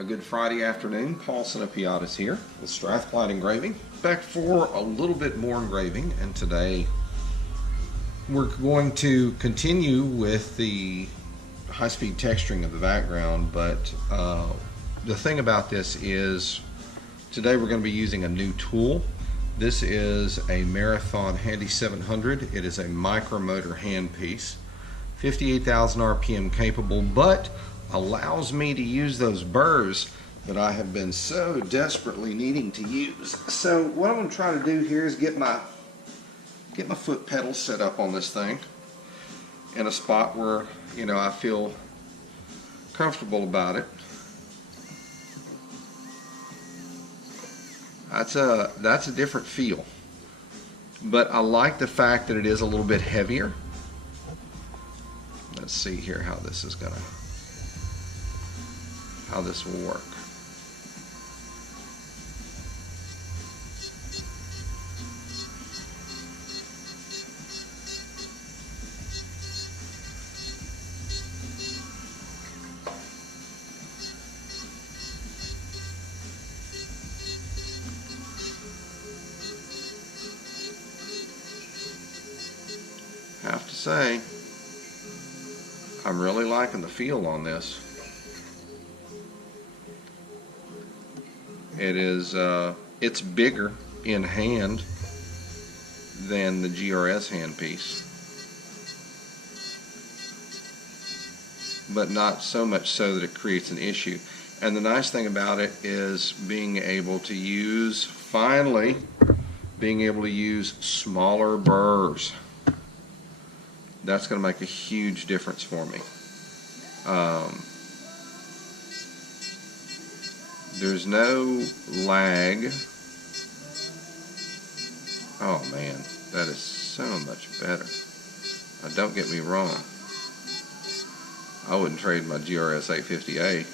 A good Friday afternoon. Paul Sinopiatis here with Strathclyde Engraving. Back for a little bit more engraving, and today we're going to continue with the high-speed texturing of the background, but the thing about this is today we're going to be using a new tool. This is a Marathon Handy 700. It is a micromotor handpiece, 58,000 RPM capable, but allows me to use those burrs that I have been so desperately needing to use. So what I'm going to try to do here is get my foot pedal set up on this thing in a spot where, you know, I feel comfortable about it. That's a different feel, but I like the fact that it is a little bit heavier. Let's see here how this is how this will work. Have to say, I'm really liking the feel on this. It's bigger in hand than the GRS handpiece, but not so much so that it creates an issue. And the nice thing about it is being able to use, finally, being able to use smaller burrs. That's going to make a huge difference for me. There's no lag. Oh man, that is so much better. Don't get me wrong, I wouldn't trade my GRS 850A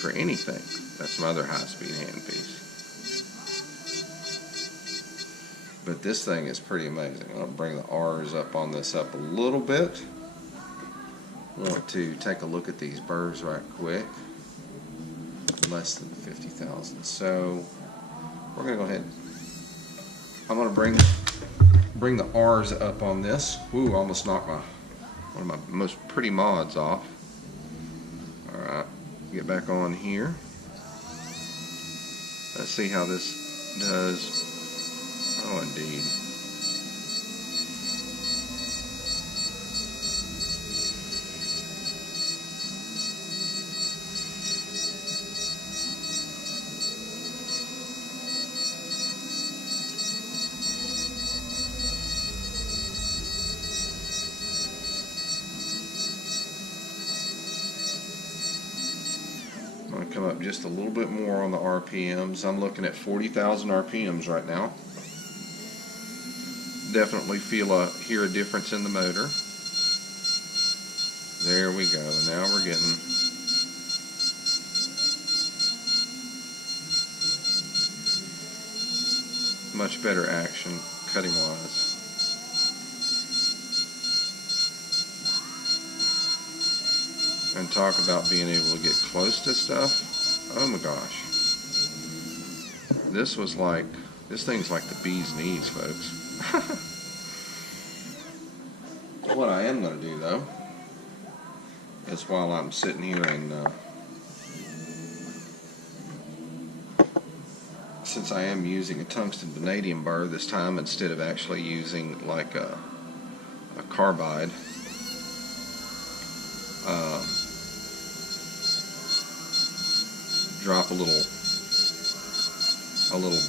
for anything. That's my other high-speed handpiece. But this thing is pretty amazing. I'm going to bring the R's up on this up a little bit. I want to take a look at these burrs right quick. Less than 50,000. So we're going to go ahead. I'm going to bring the R's up on this. Ooh, almost knocked one of my most pretty mods off. All right, get back on here. Let's see how this does. Oh, indeed. I'm going to come up just a little bit more on the RPMs. I'm looking at 40,000 RPMs right now. Definitely hear a difference in the motor. There we go. Now we're getting much better action cutting wise. And talk about being able to get close to stuff. Oh my gosh. This thing's like the bee's knees, folks. What I am going to do, though, is while I'm sitting here and since I am using a tungsten vanadium burr this time instead of actually using like a carbide, drop a little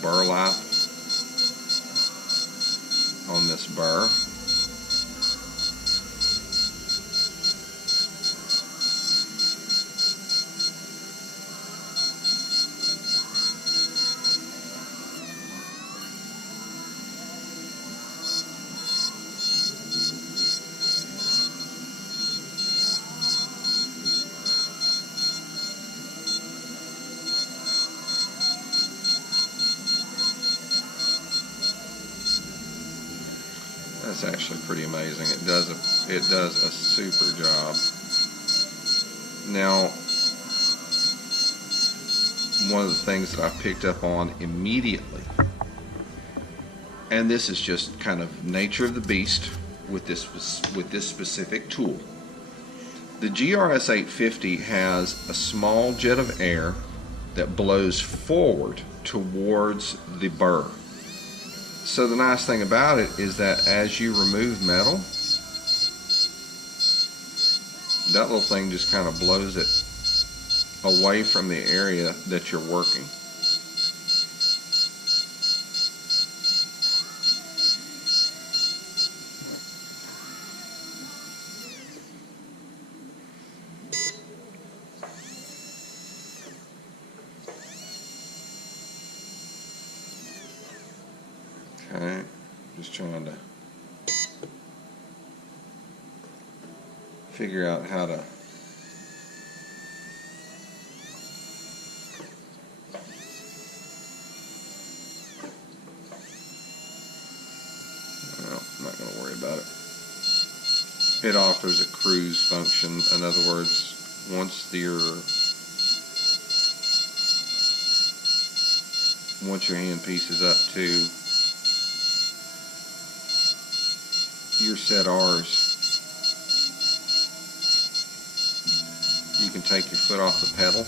burlap on this burr. That's actually pretty amazing. It does a super job. Now, one of the things that I picked up on immediately. And this is just kind of nature of the beast with this specific tool. The GRS850 has a small jet of air that blows forward towards the burr. So the nice thing about it is that as you remove metal, that little thing just kind of blows it away from the area that you're working. Okay, just trying to figure out how to I'm not going to worry about it. It offers a cruise function. In other words, once your handpiece is up to your set R's, you can take your foot off the pedal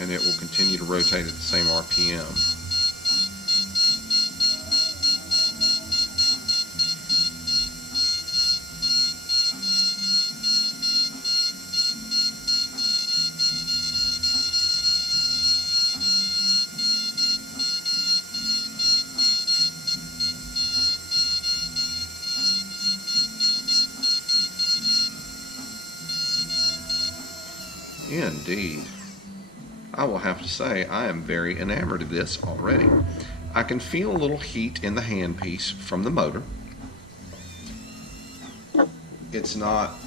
and it will continue to rotate at the same RPM. Indeed. I will have to say I am very enamored of this already. I can feel a little heat in the handpiece from the motor. It's not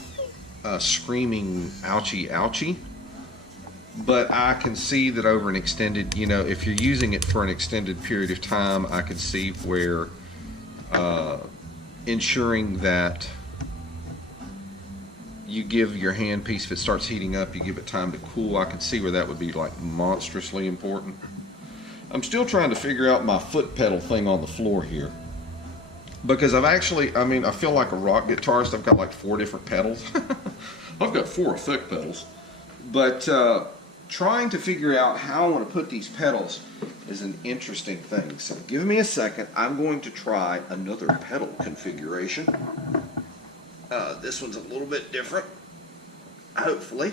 screaming ouchie ouchie, but I can see that over an extended, if you're using it for an extended period of time, I can see where ensuring that you give your handpiece, if it starts heating up, you give it time to cool. I can see where that would be like monstrously important. I'm still trying to figure out my foot pedal thing on the floor here, because I feel like a rock guitarist. I've got like 4 different pedals. I've got 4 effect pedals, but trying to figure out how I want to put these pedals is an interesting thing. So give me a second. I'm going to try another pedal configuration. This one's a little bit different. Hopefully,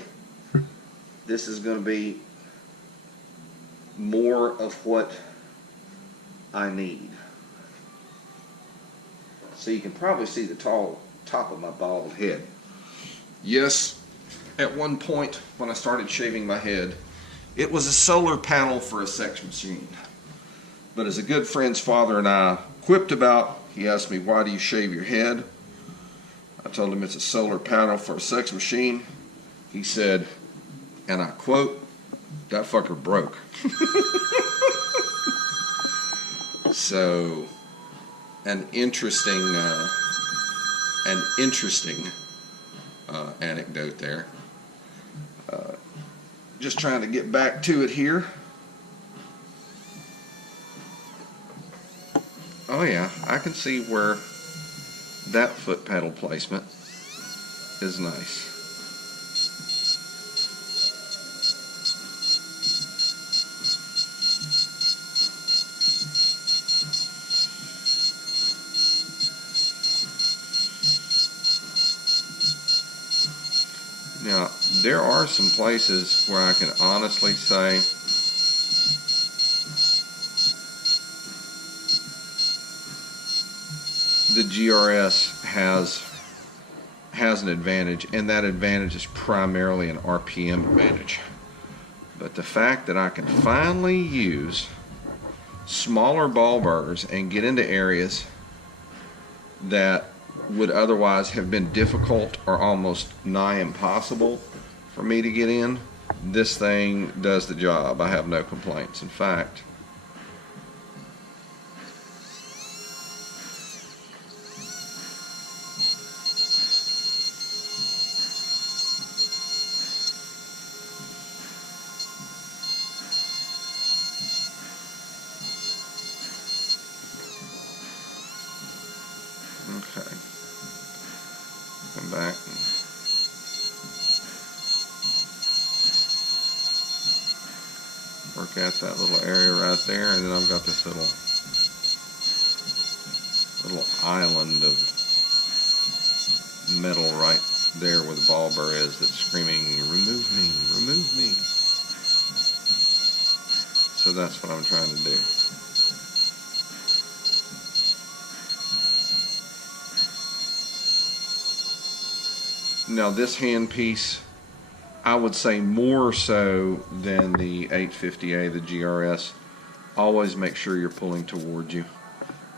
this is going to be more of what I need. So you can probably see the top of my bald head. Yes, at one point when I started shaving my head, it was a solar panel for a sex machine. But as a good friend's father and I quipped about, he asked me, "Why do you shave your head?" I told him it's a solar panel for a sex machine. He said, and I quote, "That fucker broke." So, an interesting anecdote there. Just trying to get back to it here. Oh yeah, I can see where that foot pedal placement is nice. Now, there are some places where I can honestly say the GRS has an advantage, and that advantage is primarily an RPM advantage. But the fact that I can finally use smaller ball burrs and get into areas that would otherwise have been difficult or almost nigh impossible for me to get in, this thing does the job. I have no complaints. In fact, back. Work at that little area right there, and then I've got this little island of metal right there where the ball burr is that's screaming, remove me, remove me. So that's what I'm trying to do. Now this handpiece, I would say more so than the 850A, the GRS, always make sure you're pulling towards you.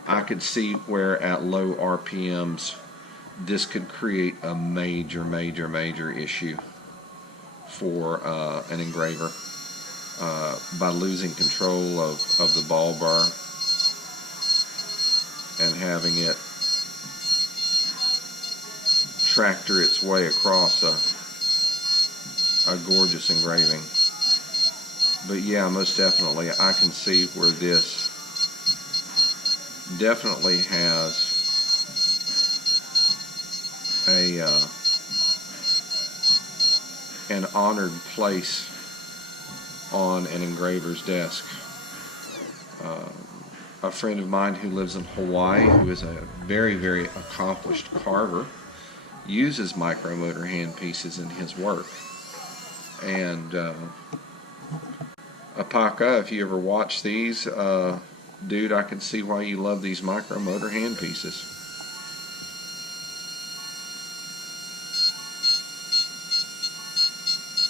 I could see where at low RPMs this could create a major issue for an engraver by losing control of the ball burr and having it tractor its way across a gorgeous engraving. But yeah, most definitely I can see where this definitely has an honored place on an engraver's desk. A friend of mine who lives in Hawaii, who is a very accomplished carver, uses micromotor handpieces in his work. And Apaka, if you ever watch these, dude, I can see why you love these micromotor handpieces.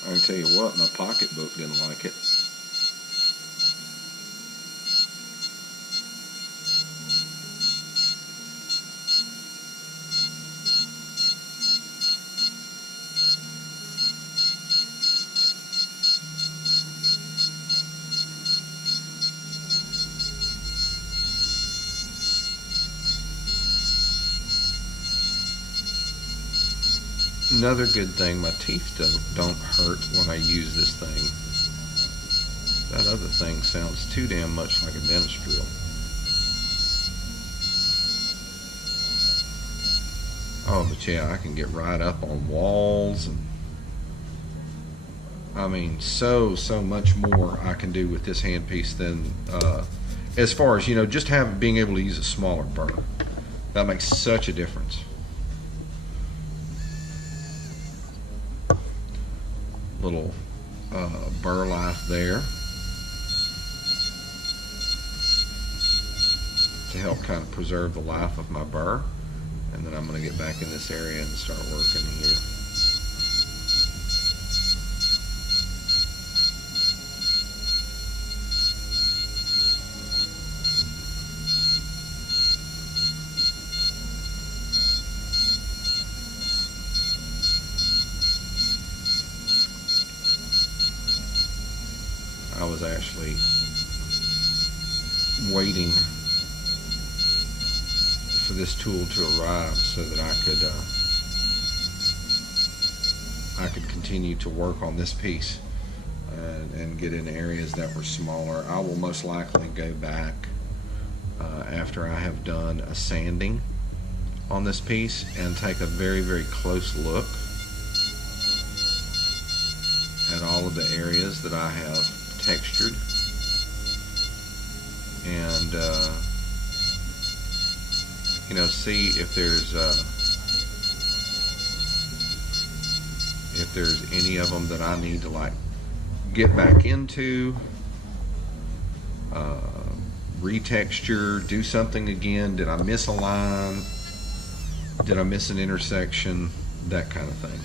I can tell you what, my pocketbook didn't like it. Another good thing, my teeth don't hurt when I use this thing. That other thing sounds too damn much like a dentist drill. Oh, but yeah, I can get right up on walls, and I mean, so much more I can do with this handpiece than as far as, you know, just being able to use a smaller burr. That makes such a difference. Little burr life there to help kind of preserve the life of my burr, and then I'm going to get back in this area and start working here. I was actually waiting for this tool to arrive so that I could continue to work on this piece and get in areas that were smaller. I will most likely go back after I have done a sanding on this piece and take a very close look at all of the areas that I have textured, and you know, see if there's any of them that I need to like get back into, retexture, do something again. Did I miss a line? Did I miss an intersection? That kind of thing.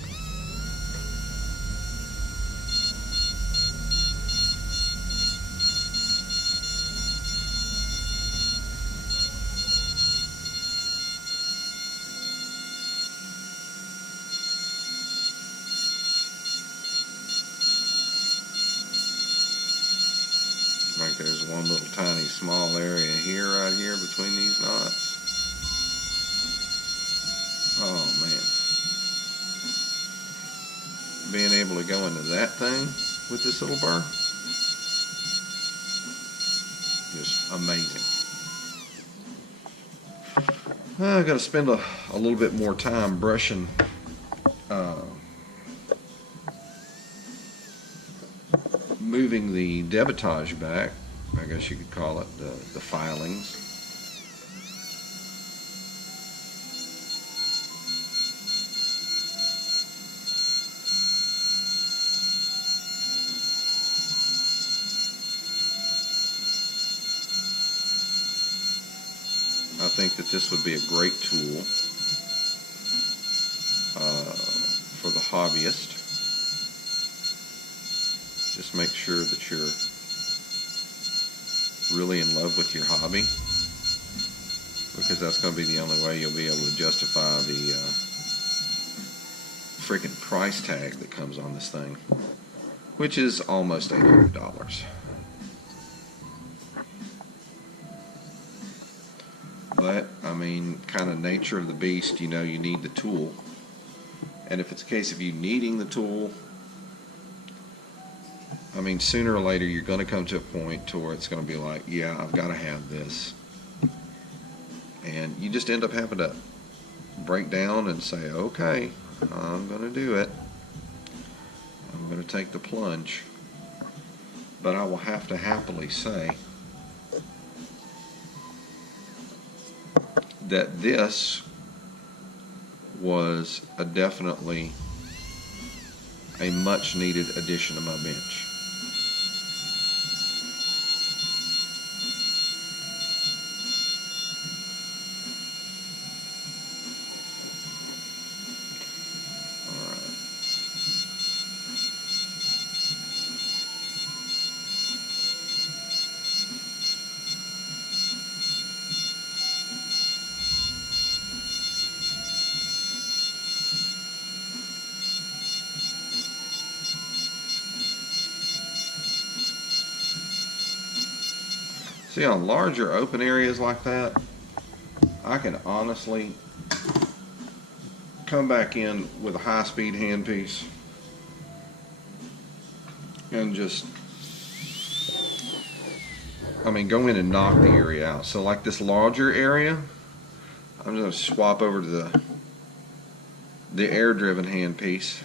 Like there's one little tiny small area here, right here between these knots. Oh man. Being able to go into that thing with this little burr, just amazing. I've got to spend a little bit more time brushing moving the debitage back, I guess you could call it, the filings. I think that this would be a great tool for the hobbyist. Just make sure that you're really in love with your hobby, because that's going to be the only way you'll be able to justify the freaking price tag that comes on this thing, which is almost $800. But, I mean, kind of nature of the beast, you know, you need the tool. And if it's a case of you needing the tool, I mean, sooner or later you're going to come to a point to where it's going to be like, yeah, I've got to have this. And you just end up having to break down and say, okay, I'm going to do it. I'm going to take the plunge. But I will have to happily say that this was definitely a much needed addition to my bench. See, on larger open areas like that, I can honestly come back in with a high-speed handpiece and just, I mean, go in and knock the area out. So like this larger area, I'm just going to swap over to the air-driven handpiece.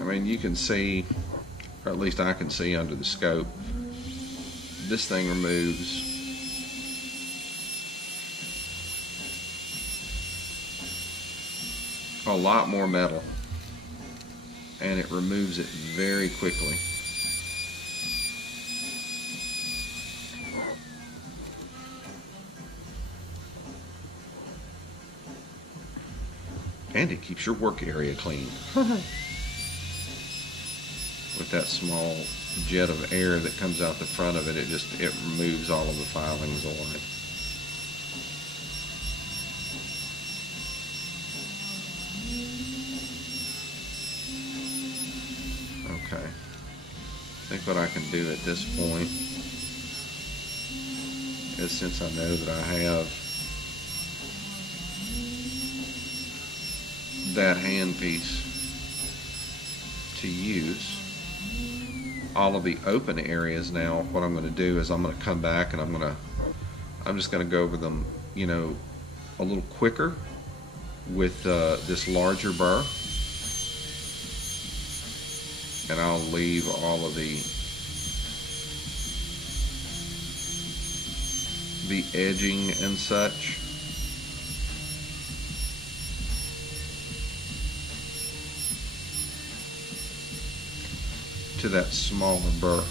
I mean, you can see, or at least I can see under the scope, this thing removes a lot more metal, and it removes it very quickly. And it keeps your work area clean. With that small jet of air that comes out the front of it, it removes all of the filings on it. Okay. I think what I can do at this point is, since I know that I have that handpiece to use, all of the open areas now, what I'm going to do is I'm going to come back and I'm just going to go over them, you know, a little quicker with this larger burr, and I'll leave all of the edging and such to that smaller burr.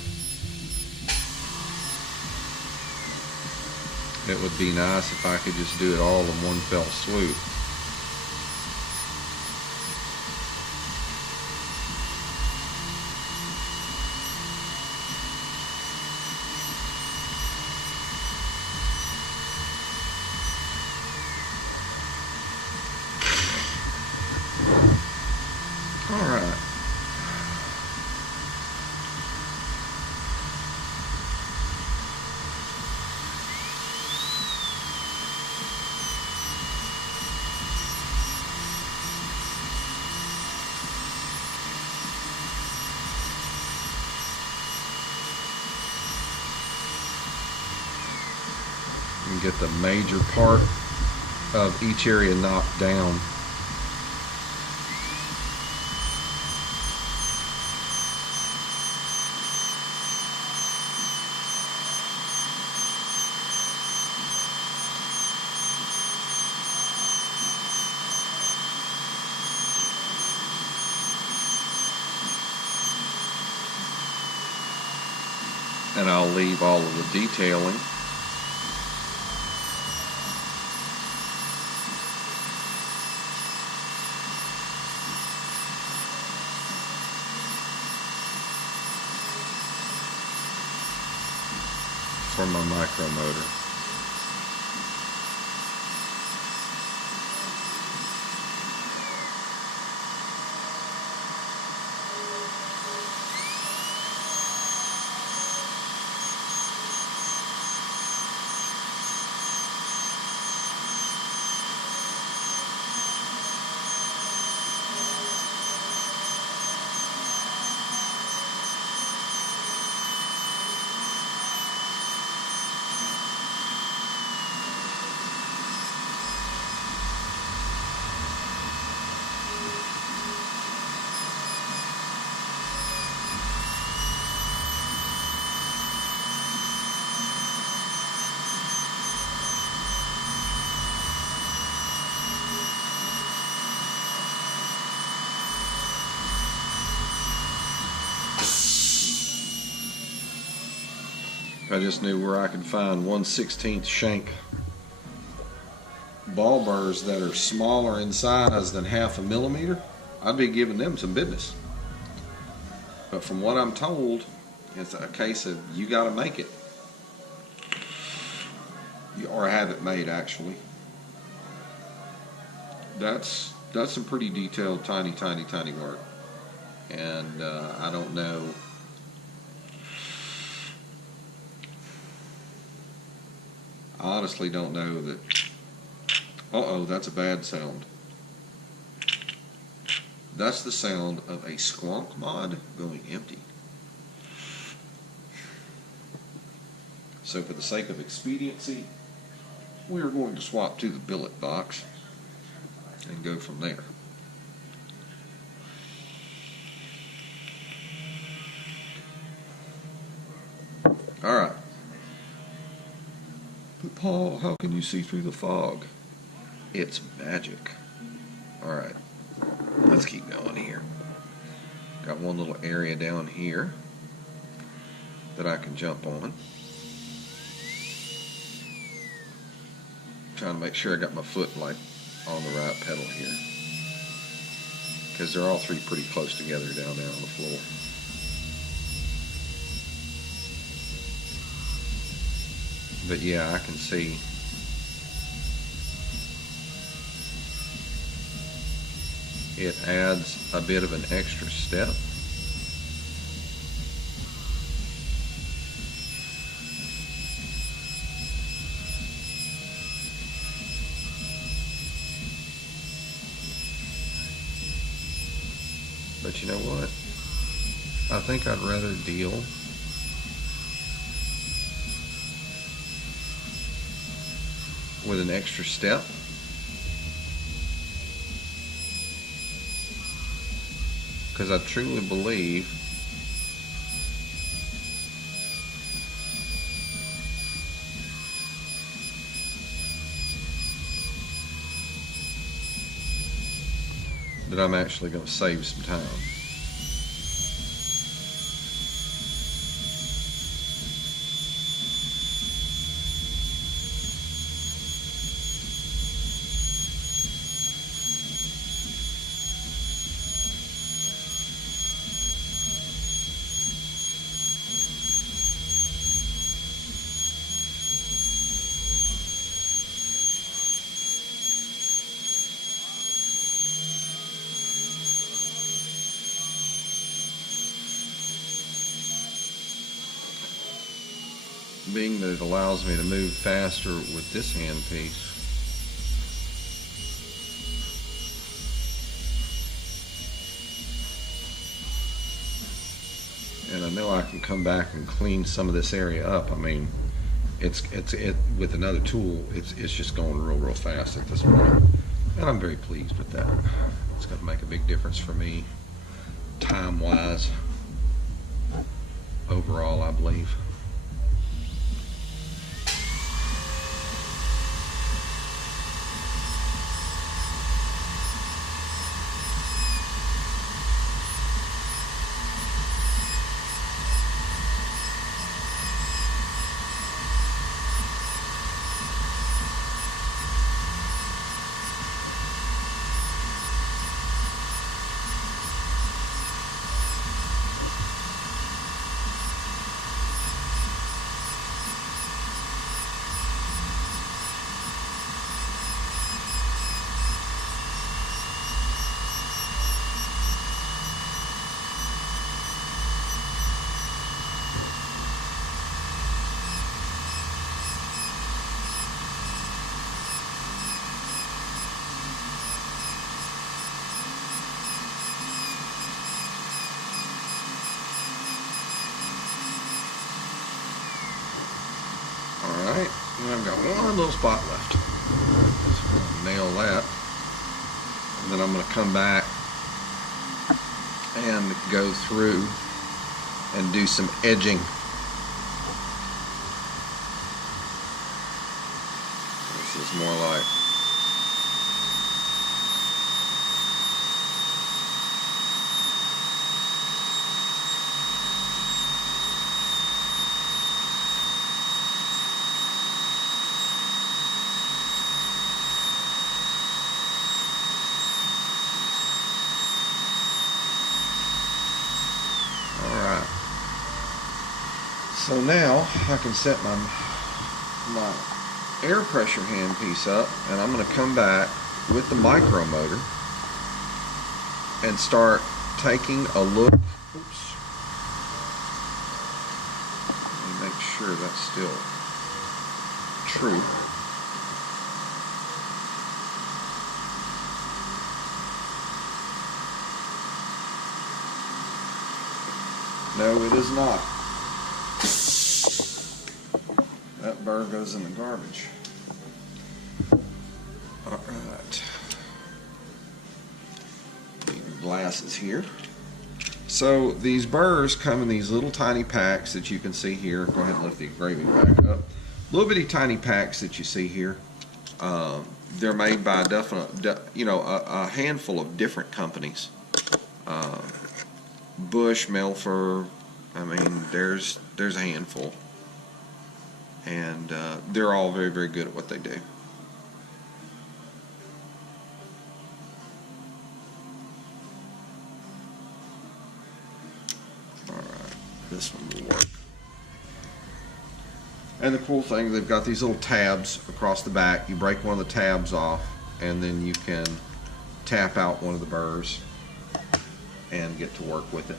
It would be nice if I could just do it all in one fell swoop. All right. And get the major part of each area knocked down. And I'll leave all of the detailing for my micromotor. If I just knew where I could find 1/16 shank ball burrs that are smaller in size than 1/2 millimeter, I'd be giving them some business. But from what I'm told, it's a case of you got to make it, or have it made. Actually, that's some pretty detailed, tiny work, and I don't know. I honestly don't know that. Uh-oh, that's a bad sound. That's the sound of a squonk mod going empty. So for the sake of expediency, we are going to swap to the billet box and go from there. All right. But Paul, how can you see through the fog? It's magic. All right, let's keep going here. Got one little area down here that I can jump on. Trying to make sure I got my foot like on the right pedal here, because they're all three pretty close together down there on the floor. But yeah, I can see it adds a bit of an extra step. But you know what? I think I'd rather deal with an extra step because I truly believe that I'm actually going to save some time. being that it allows me to move faster with this handpiece. And I know I can come back and clean some of this area up. I mean, it with another tool, it's just going real fast at this point, and I'm very pleased with that. It's going to make a big difference for me, time-wise, overall, I believe. Alright, and I've got one little spot left. So I'm going to nail that. And then I'm going to come back and go through and do some edging. This is more like so now I can set my air pressure handpiece up, and I'm going to come back with the micro motor and start taking a look. Oops. Let me make sure that's still true. No, it is not. That burr goes in the garbage. Alright. Glasses here. So these burrs come in these little tiny packs that you can see here. Go ahead and lift the engraving back up. Little bitty tiny packs that you see here. They're made by a handful of different companies. Bush, Melfer, I mean, there's a handful. And they're all very good at what they do. Alright, this one will work. And the cool thing, they've got these little tabs across the back. You break one of the tabs off, and then you can tap out one of the burrs and get to work with it.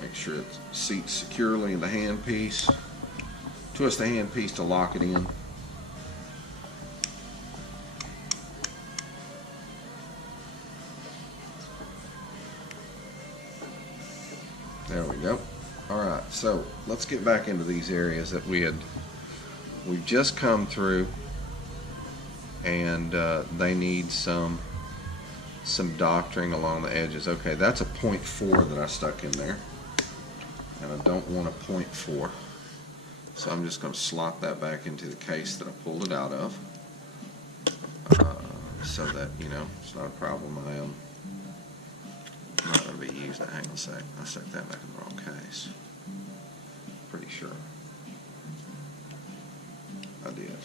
Make sure it seats securely in the handpiece. Twist the handpiece to lock it in. There we go. Alright, so let's get back into these areas that we've just come through, and they need some doctoring along the edges. Okay, that's a 0.4 that I stuck in there. And I don't want a 0.4, so I'm just going to slot that back into the case that I pulled it out of, so that, you know, it's not a problem. I am not going to be using it. Hang on a sec. I stuck that back in the wrong case. Pretty sure I did.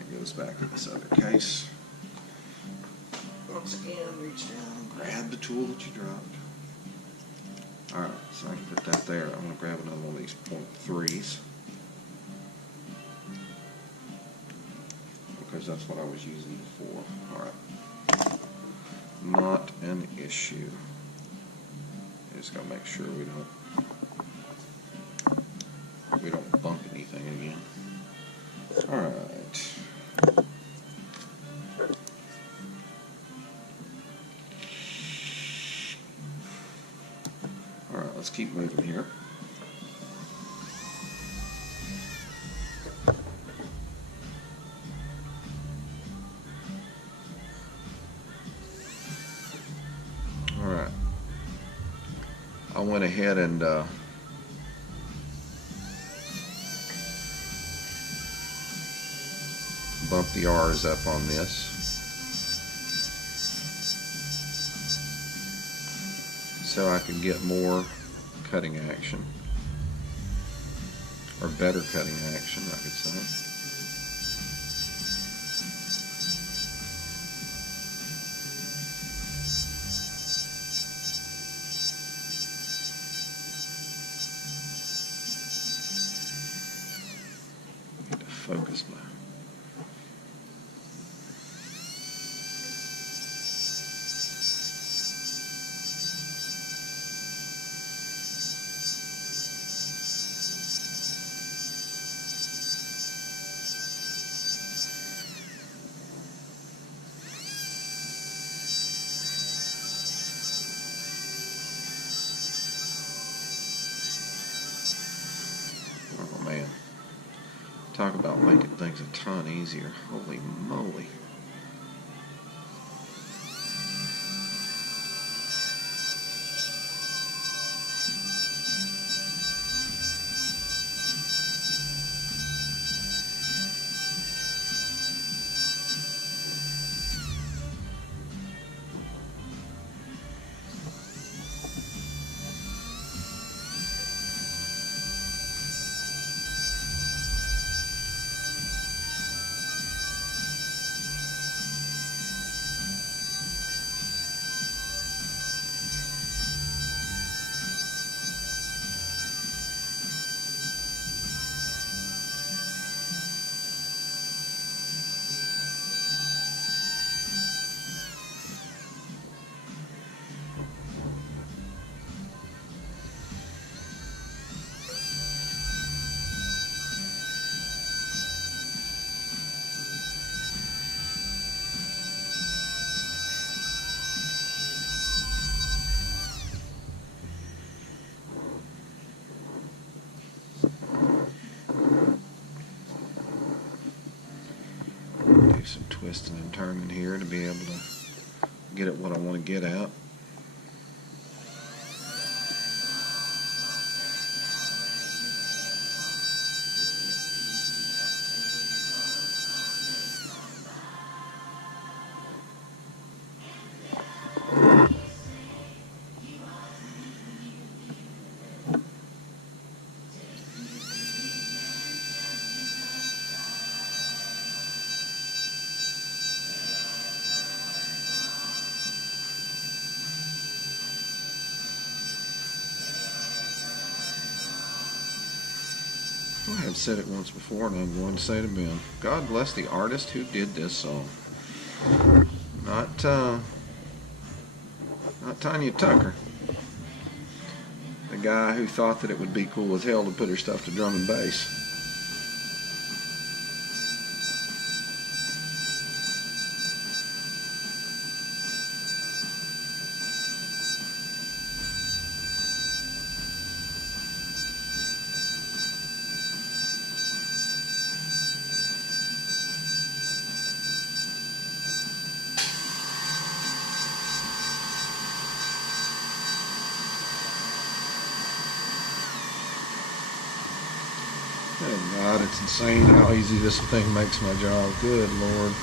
It goes back in this other case. Once again, reach down and grab the tool that you dropped. Alright, so I can put that there. I'm going to grab another one of these 0.3s, because that's what I was using before. Alright. Not an issue. just gotta make sure we don't bump anything again. All right. All right, let's keep moving here. All right. I went ahead and bump the R's up on this so I can get more cutting action, or better cutting action, I could say. Need to focus my Oh man, talk about making things a ton easier. Holy moly. Do some twisting and turning here to be able to get at what I want to get at. I have said it once before, and I'm going to say it again. God bless the artist who did this song. Not Tanya Tucker, the guy who thought that it would be cool as hell to put her stuff to drum and bass. Good God, it's insane how easy this thing makes my job. Good Lord.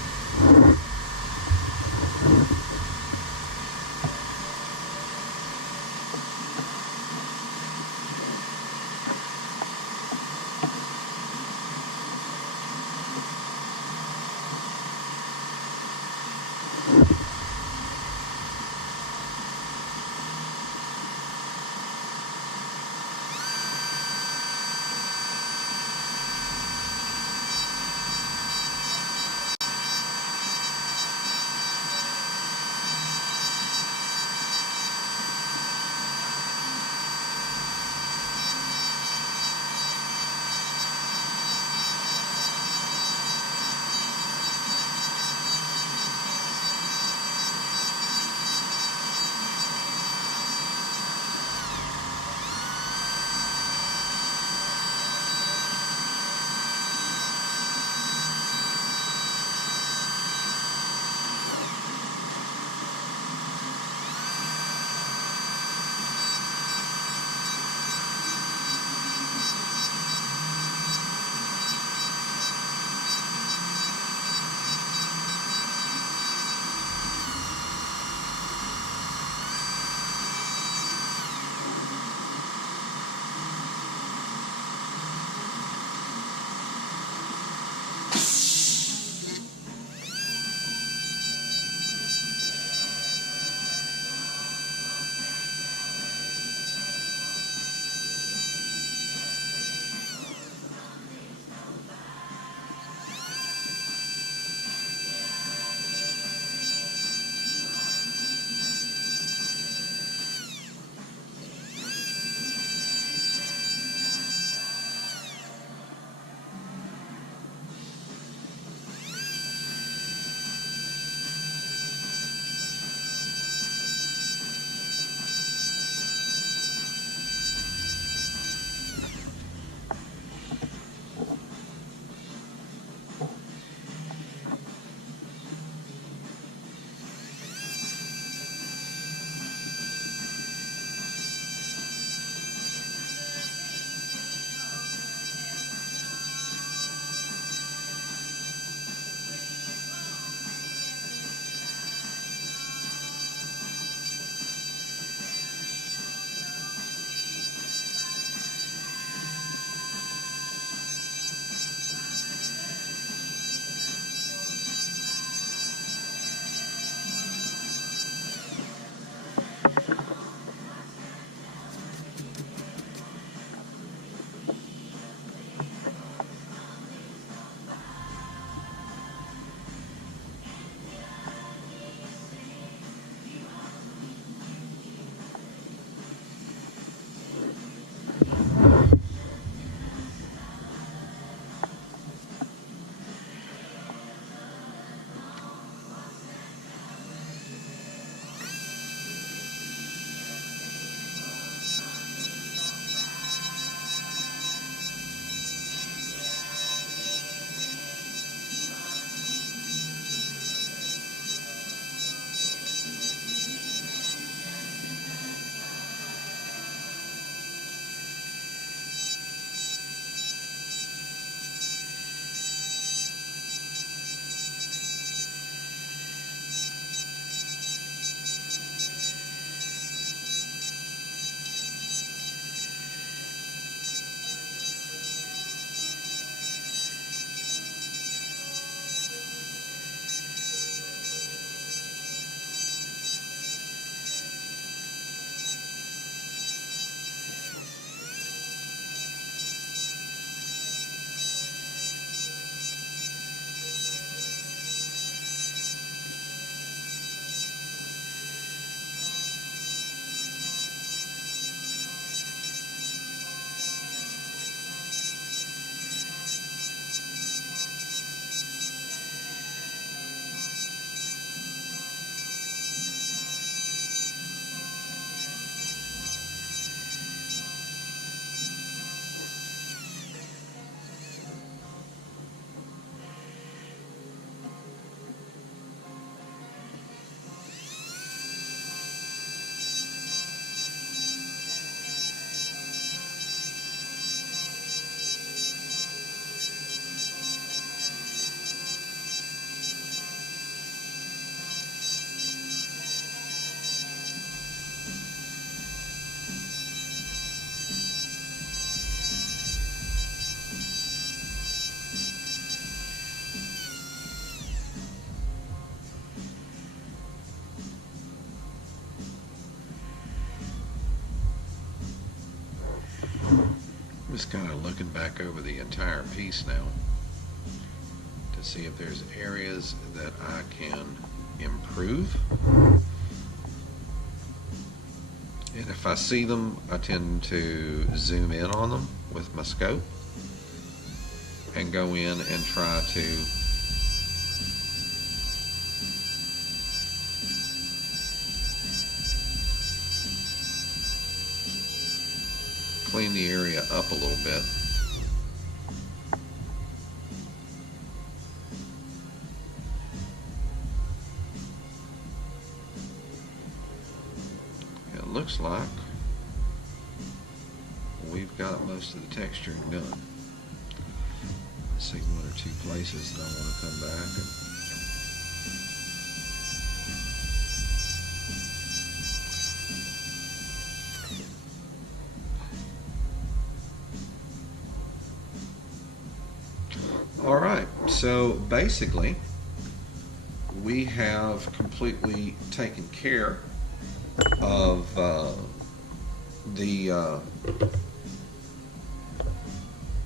just kind of looking back over the entire piece now to see if there's areas that I can improve. And if I see them, I tend to zoom in on them with my scope and go in and try to clean the area up a little bit. It looks like we've got most of the texturing done. Let's see one or two places that I want to come back and Alright, so basically we have completely taken care of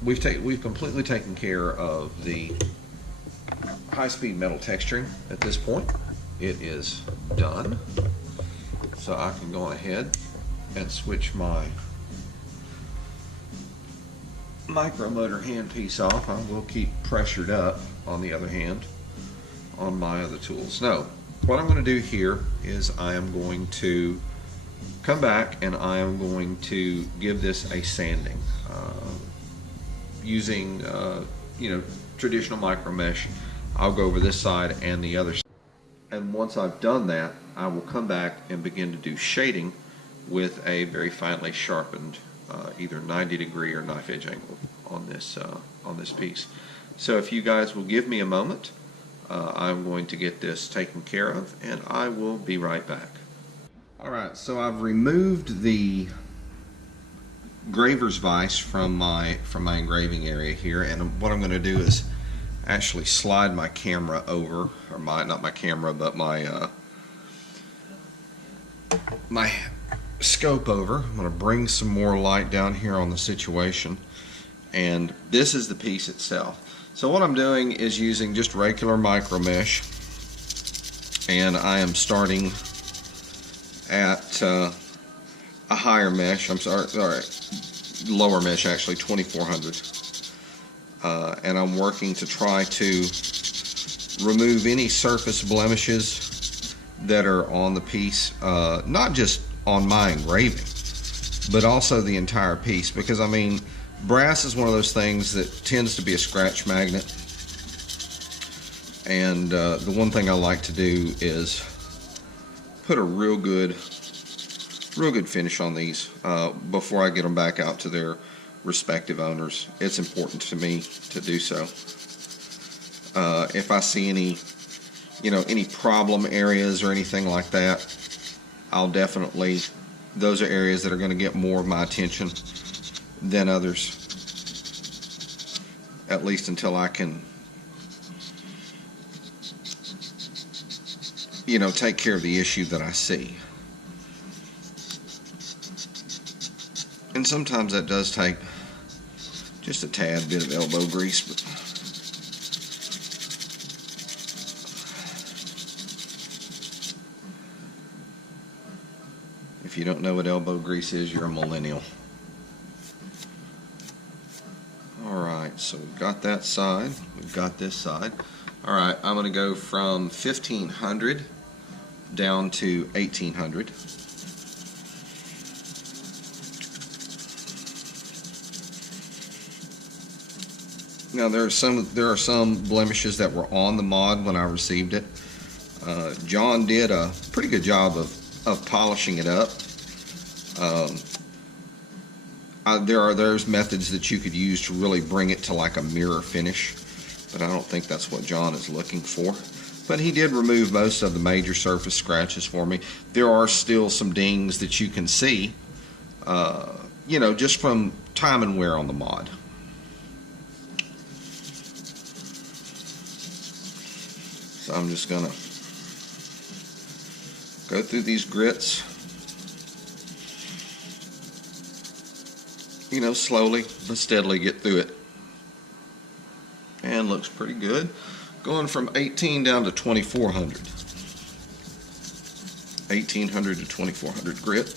we've completely taken care of the high-speed metal texturing at this point. It is done. So I can go ahead and switch my micromotor handpiece off. I will keep pressured up on the other hand on my other tools. Now, what I'm going to do here is I am going to come back and I am going to give this a sanding using traditional micro mesh. I'll go over this side and the other side, and once I've done that, I will come back and begin to do shading with a very finely sharpened either 90-degree or knife edge angle on this piece. So if you guys will give me a moment, I'm going to get this taken care of and I will be right back. Alright, so I've removed the graver's vise from my engraving area here, and what I'm going to do is actually slide my camera over, or not my camera, but my my scope over. I'm going to bring some more light down here on the situation, and this is the piece itself. So what I'm doing is using just regular micro mesh, and I am starting at a higher mesh. Lower mesh actually, 2400, and I'm working to try to remove any surface blemishes that are on the piece, not just on my engraving, but also the entire piece, because I mean, brass is one of those things that tends to be a scratch magnet, and the one thing I like to do is put a real good finish on these before I get them back out to their respective owners. It's important to me to do so. If I see any problem areas or anything like that, I'll definitely, those are areas that are going to get more of my attention than others, at least until I can take care of the issue that I see. And sometimes that does take just a tad bit of elbow grease, but if you don't know what elbow grease is, you're a millennial. Alright, so we've got that side, we've got this side. Alright, I'm going to go from 1500 down to 1800. Now there are some blemishes that were on the mod when I received it. John did a pretty good job of polishing it up. There's methods that you could use to really bring it to like a mirror finish, but I don't think that's what John is looking for. But he did remove most of the major surface scratches for me. There are still some dings that you can see, just from time and wear on the mod. So I'm just gonna go through these grits. you know, slowly but steadily get through it. And looks pretty good. Going from 18 down to 2400. 1800 to 2400 grit.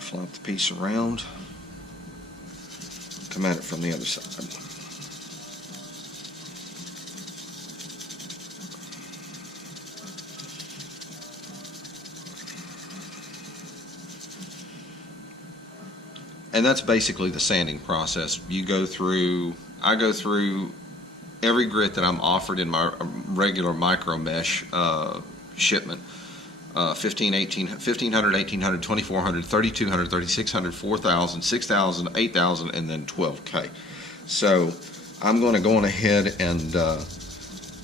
Flop the piece around. Come at it from the other side. And that's basically the sanding process. You go through, I go through every grit that I'm offered in my regular micro mesh shipment. 1500, 1800, 2400, 3200, 3600, 4000, 6000, 8000, and then 12K. So I'm going to go on ahead and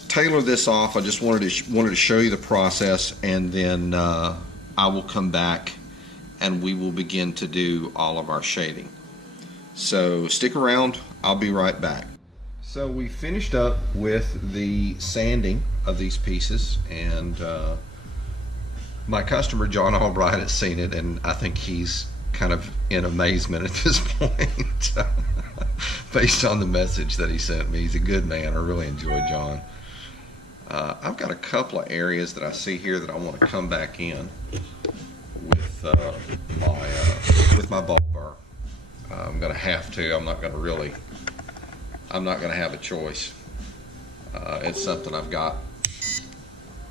tailor this off. I just wanted to show you the process, and then I will come back and we will begin to do all of our shading. So stick around, I'll be right back. So we finished up with the sanding of these pieces, and my customer John Albright has seen it, and I think he's kind of in amazement at this point based on the message that he sent me. He's a good man. I really enjoy John. I've got a couple of areas that I see here that I want to come back in with my ball burr. I'm going to have to. I'm not going to have a choice. It's something I've got.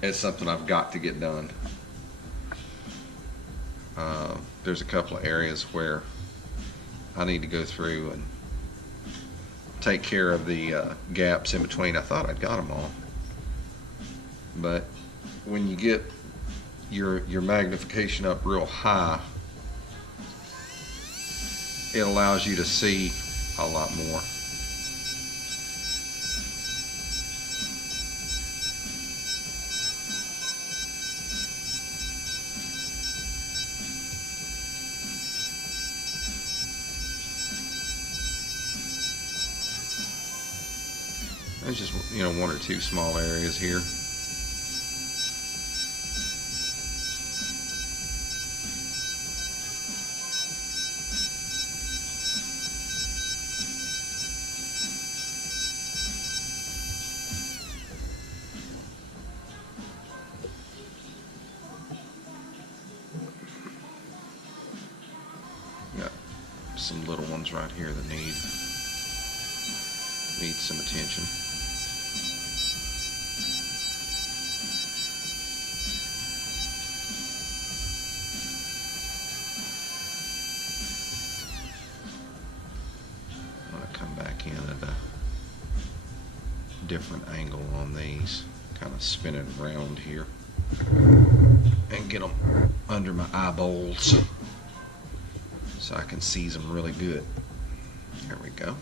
It's something I've got to get done. There's a couple of areas where I need to go through and take care of the gaps in between. I thought I'd got them all, but when you get your magnification up real high, it allows you to see a lot more. There's just, you know, one or two small areas here. Got some little ones right here that need some attention. In at a different angle on these, kind of spin it around here and get them under my eyeballs so I can seize them really good. There we go.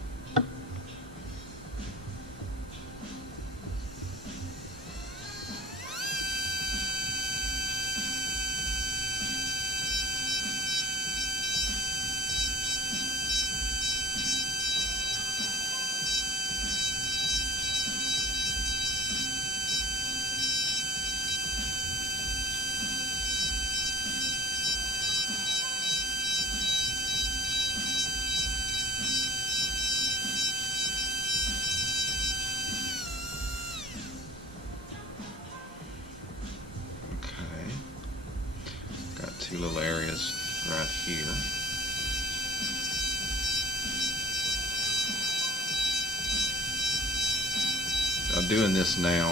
Two little areas right here. I'm doing this now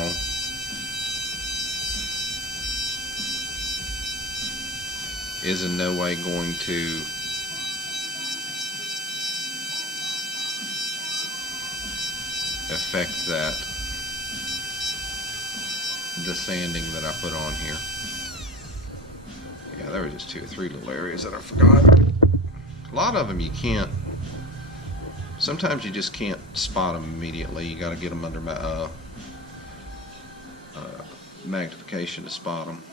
is in no way going to affect the sanding that I put on here. Yeah, there were just 2 or 3 little areas that I forgot. A lot of them you can't, sometimes you just can't spot them immediately. You got to get them under magnification to spot them.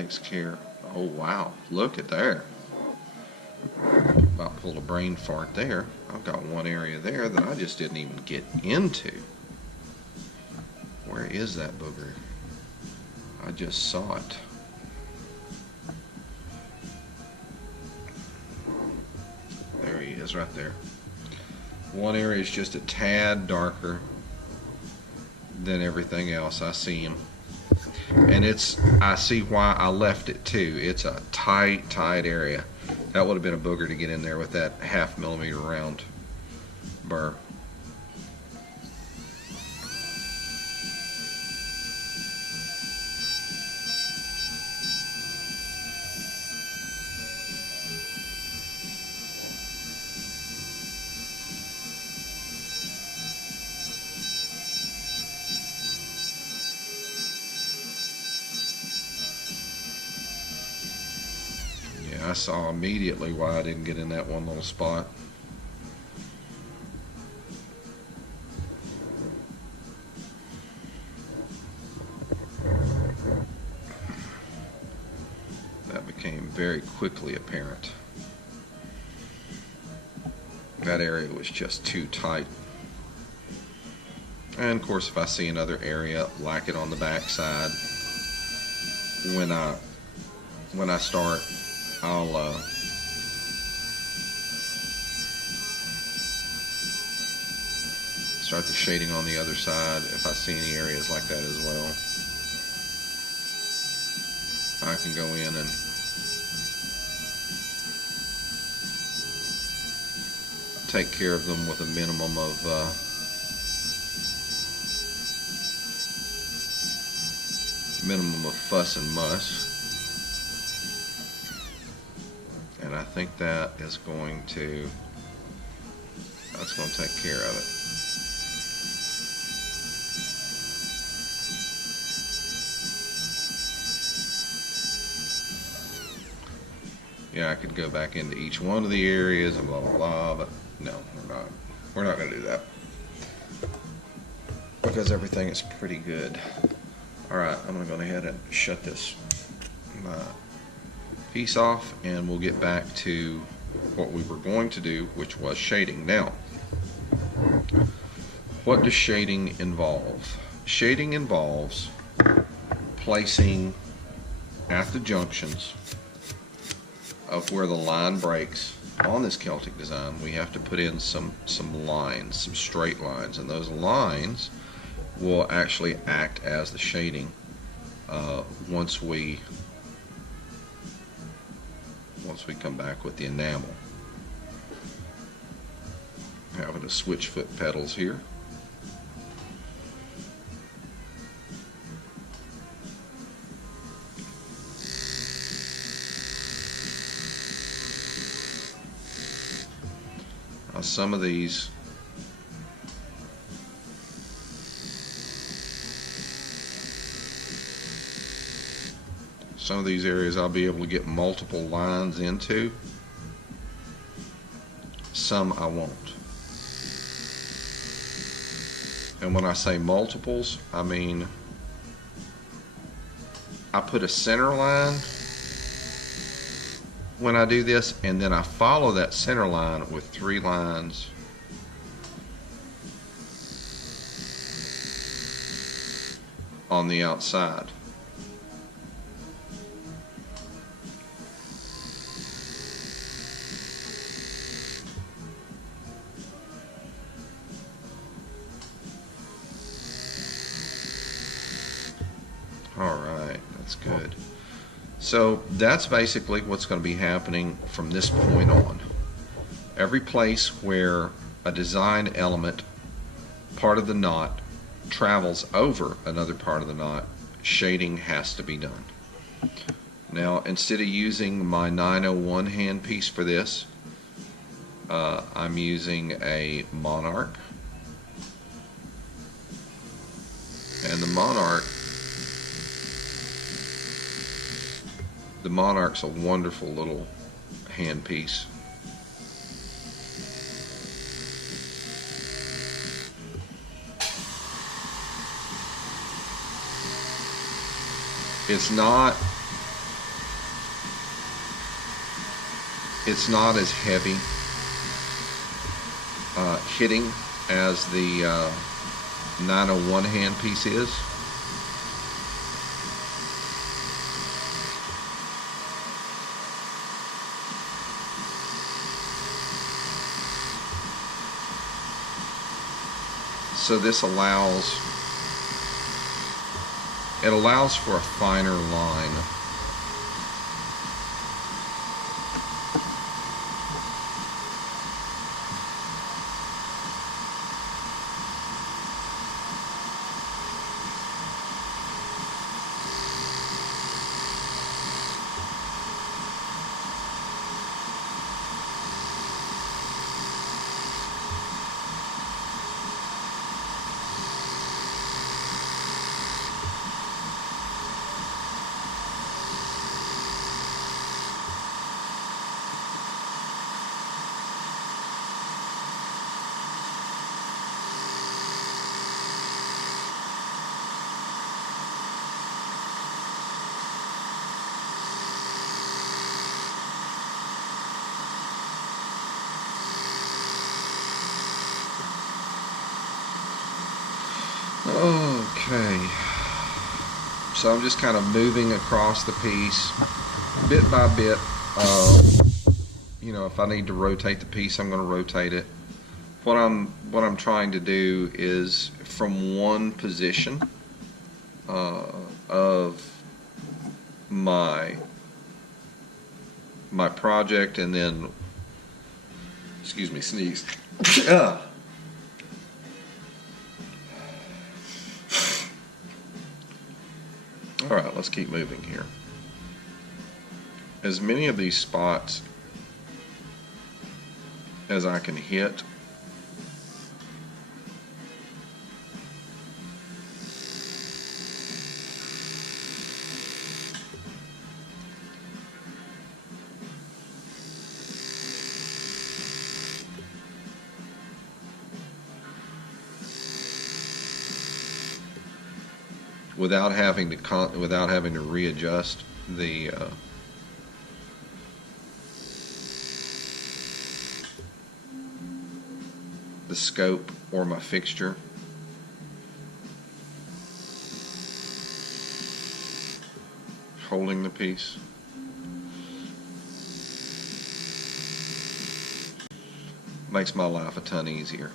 takes care. Oh wow, look at there. About pulled a brain fart there. I've got one area there that I just didn't even get into. Where is that booger? I just saw it. There he is right there. One area is just a tad darker than everything else. I see him. And I see why I left it too. It's a tight area. That would have been a booger to get in there with that 1/2 millimeter round burr. I saw immediately why I didn't get in that one little spot. That became very quickly apparent. That area was just too tight. And of course, if I see another area like it on the back side, when I start, I'll start the shading on the other side if I see any areas like that as well. I can go in and take care of them with a minimum of fuss and muss. And I think that's going to take care of it. Yeah, I could go back into each one of the areas and blah blah blah, but no, we're not going to do that because everything is pretty good. All right, I'm going to go ahead and shut this piece off, and we'll get back to what we were going to do, which was shading. Now, what does shading involve? Shading involves placing at the junctions of where the line breaks on this Celtic design. We have to put in some lines, some straight lines, and those lines will actually act as the shading once we come back with the enamel. Having the switch foot pedals here. Now some of these areas I'll be able to get multiple lines into. Some I won't. And when I say multiples, I mean I put a center line when I do this, and then I follow that center line with 3 lines on the outside. Alright, that's good. So that's basically what's going to be happening from this point on. Every place where a design element, part of the knot, travels over another part of the knot, shading has to be done. Now, instead of using my 901 handpiece for this, I'm using a Monarch. And the Monarch's a wonderful little handpiece. It's not it's not as heavy hitting as the 901 handpiece is. So this allows for a finer line. Okay, so I'm just kind of moving across the piece bit by bit. You know, if I need to rotate the piece, I'm going to rotate it. What I'm trying to do is from one position of my project, and then, excuse me, sneezed. All right, let's keep moving here. As many of these spots as I can hit, without having to readjust the scope or my fixture. Holding the piece. Makes my life a ton easier.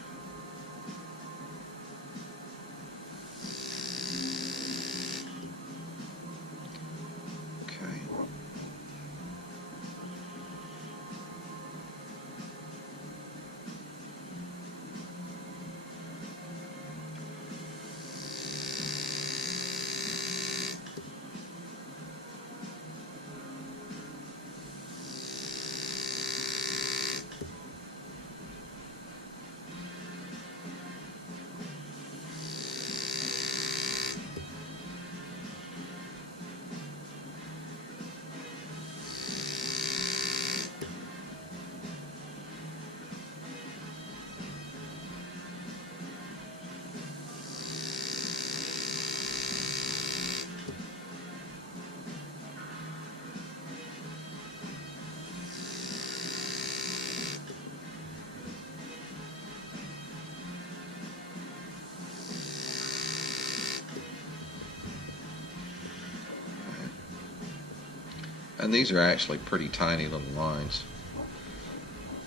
And these are actually pretty tiny little lines.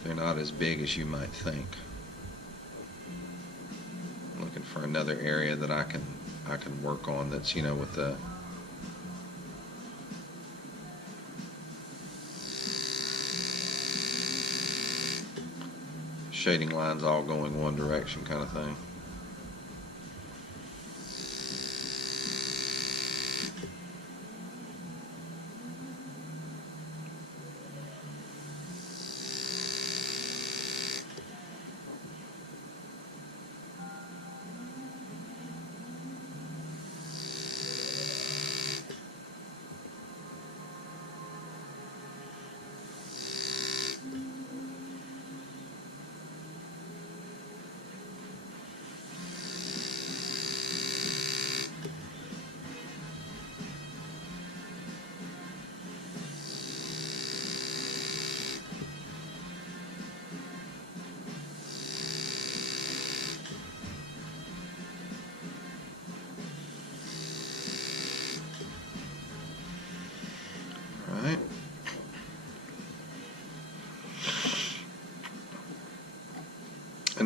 They're not as big as you might think. I'm looking for another area that I can work on that's, you know, with the shading lines all going one direction kind of thing.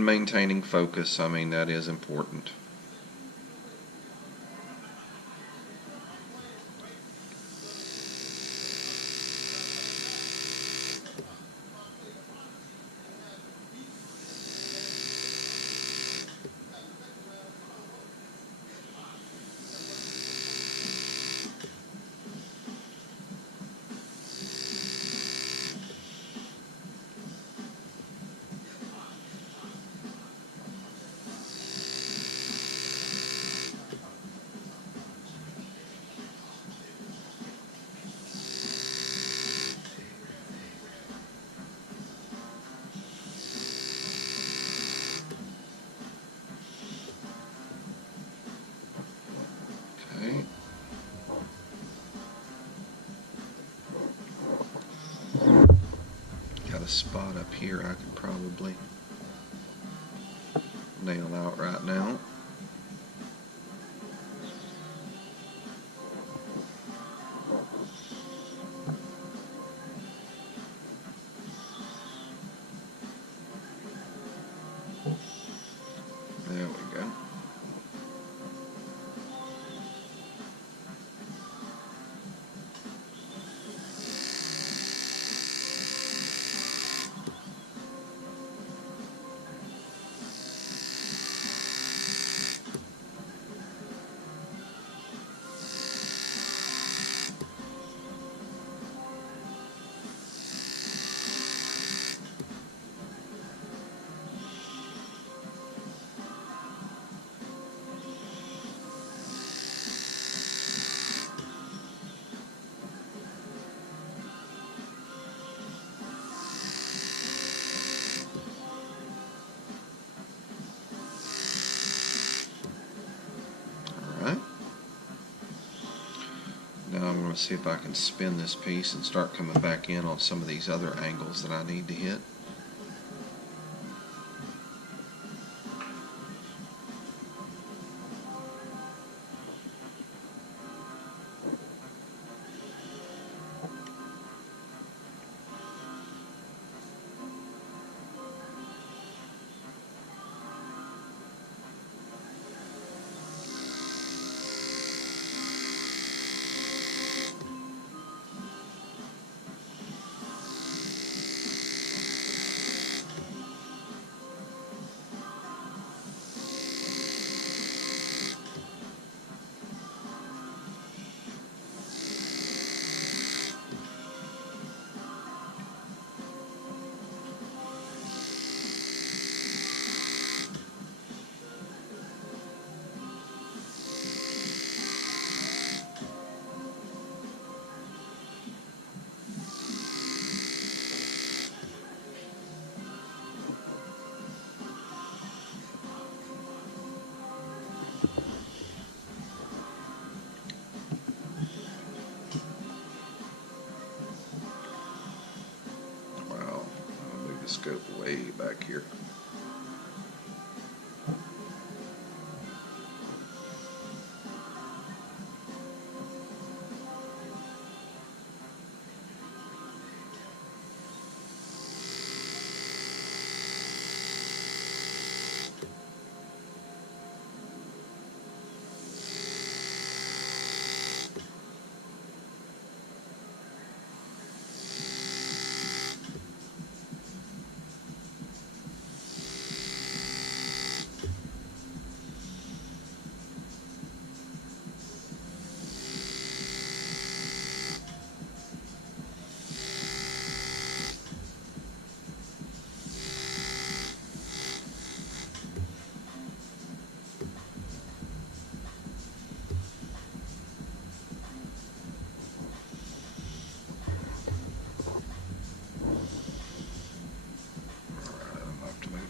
and maintaining focus. I mean, that is important. Okay. Got a spot up here I could probably nail out right now. There we go. Now I'm going to see if I can spin this piece and start coming back in on some of these other angles that I need to hit. Scope way back here.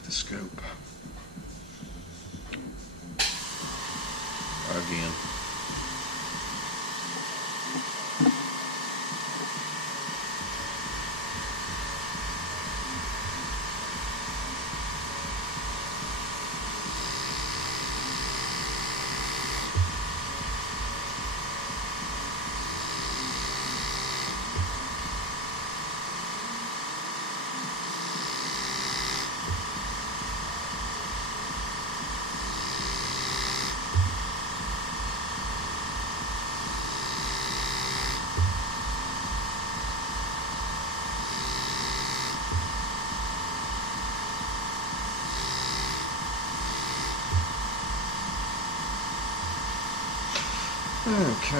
Scope again. Okay.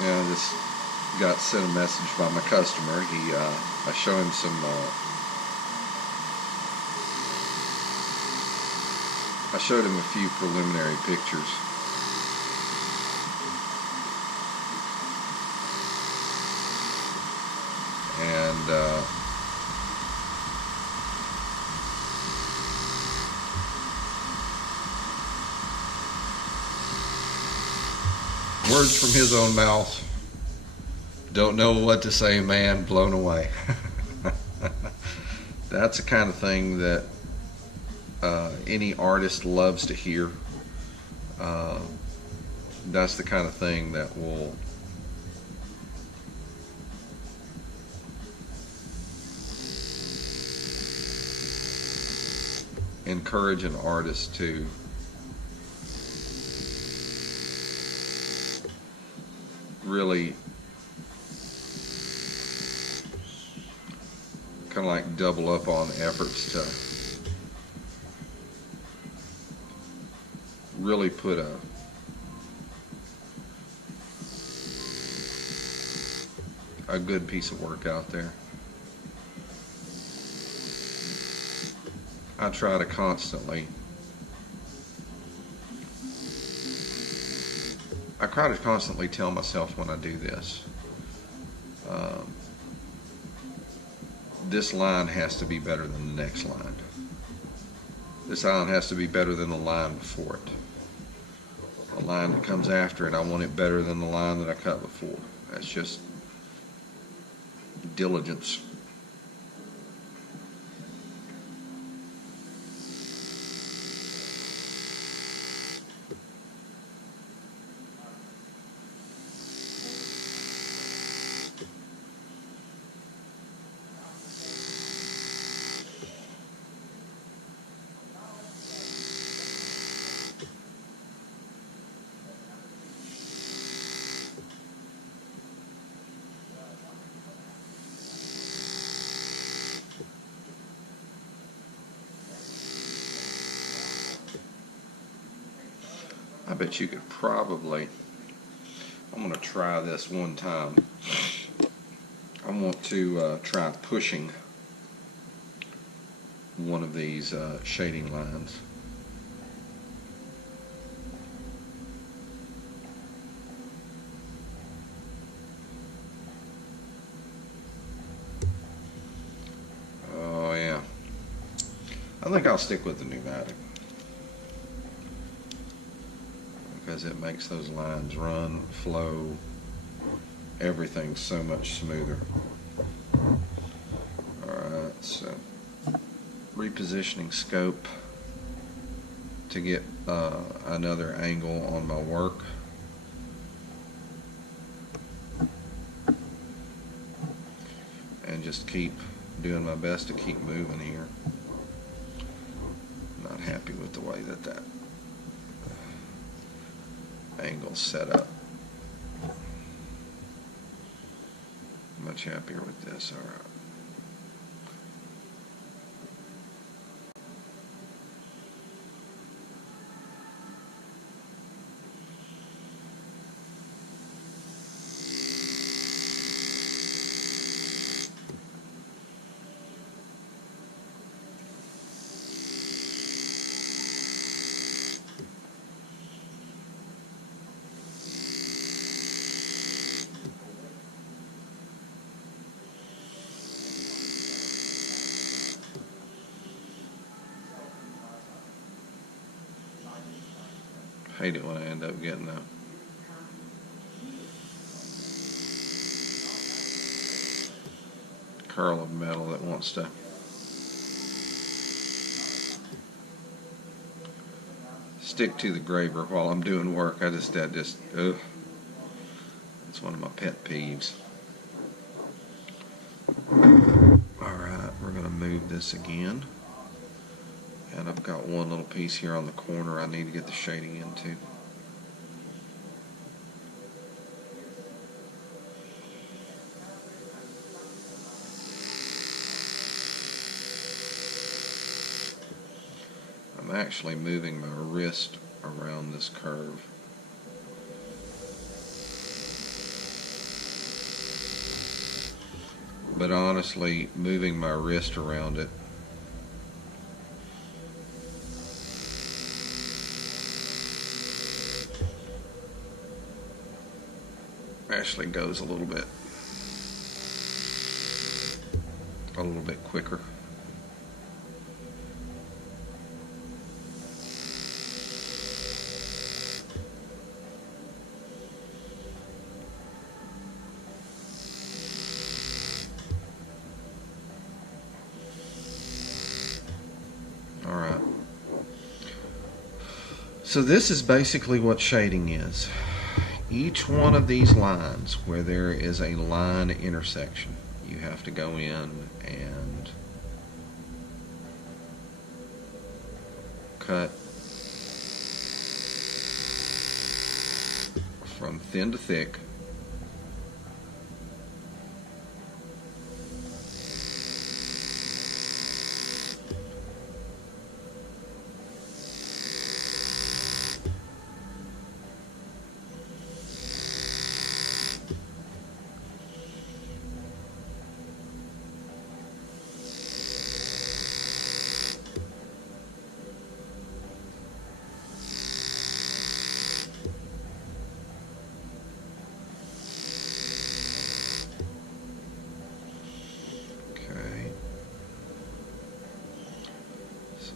Yeah, I just got sent a message by my customer. I show him some. I showed him a few preliminary pictures, and words from his own mouth. Don't know what to say, man. Blown away. That's the kind of thing that any artist loves to hear. That's the kind of thing that will encourage an artist to really kind of like double up on efforts to really put a good piece of work out there. I try to constantly tell myself when I do this, this line has to be better than the next line. This line has to be better than the line before it. The line that comes after it, I want it better than the line that I cut before. That's just diligence. I bet you could probably, I'm going to try this one time. I want to try pushing one of these shading lines. Oh yeah. I think I'll stick with the pneumatic, because it makes those lines run, flow, everything so much smoother. Alright, so repositioning scope to get another angle on my work. And just keep doing my best to keep moving here. Not happy with the way that angle set up. Much happier with this. All right. Hate it when I end up getting a curl of metal that wants to stick to the graver while I'm doing work. Ugh. It's one of my pet peeves. Alright, we're going to move this again. And I've got one little piece here on the corner I need to get the shading into. I'm actually moving my wrist around this curve. But honestly, moving my wrist around it actually goes a little bit quicker. All right. So this is basically what shading is. Each one of these lines where there is a line intersection, you have to go in and cut from thin to thick.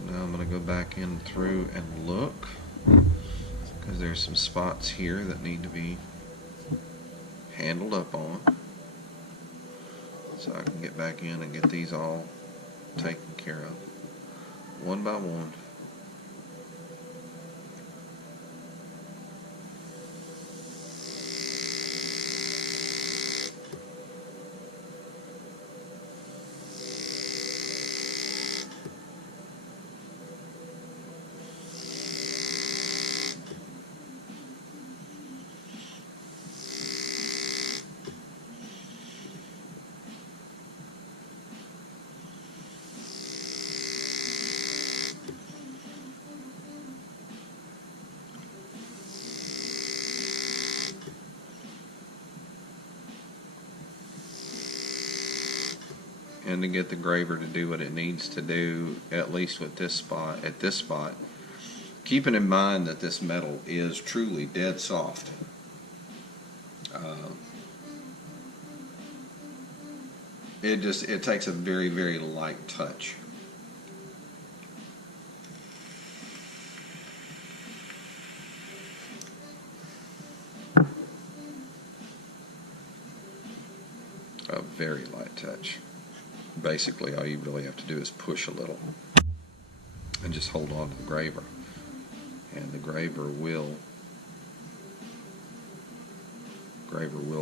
Now I'm going to go back in through and look, because there's some spots here that need to be handled up on, so I can get back in and get these all taken care of one by one. And to get the graver to do what it needs to do, at least with this spot, at this spot, keeping in mind that this metal is truly dead soft. It takes a very, very light touch. A very light touch. Basically, all you really have to do is push a little and just hold on to the graver, and the graver will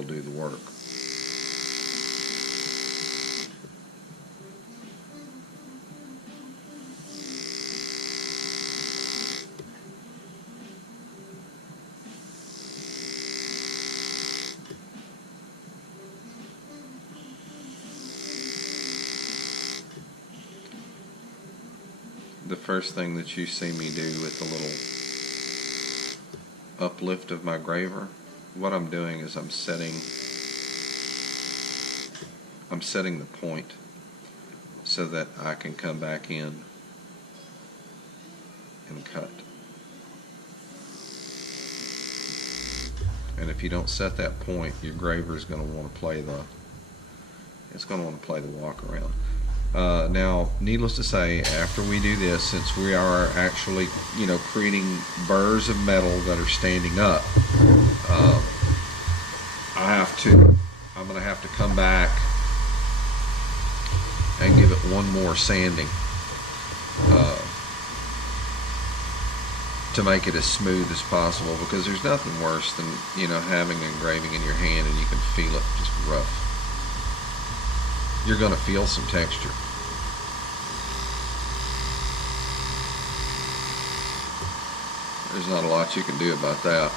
do the work. The first thing that you see me do with the little uplift of my graver, what I'm doing is I'm setting the point so that I can come back in and cut. And if you don't set that point, your graver is going to want to play the walk around. Now, needless to say, after we do this, since we are actually, creating burrs of metal that are standing up, I'm going to have to come back and give it one more sanding to make it as smooth as possible, because there's nothing worse than, having engraving in your hand and you can feel it just rough. You're going to feel some texture. There's not a lot you can do about that.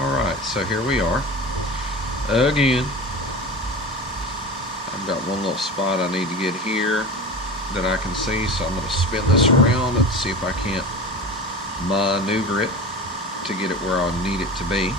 Alright, so here we are. Again, I've got one little spot I need to get here that I can see, so I'm going to spin this around and see if I can't maneuver it to get it where I need it to be.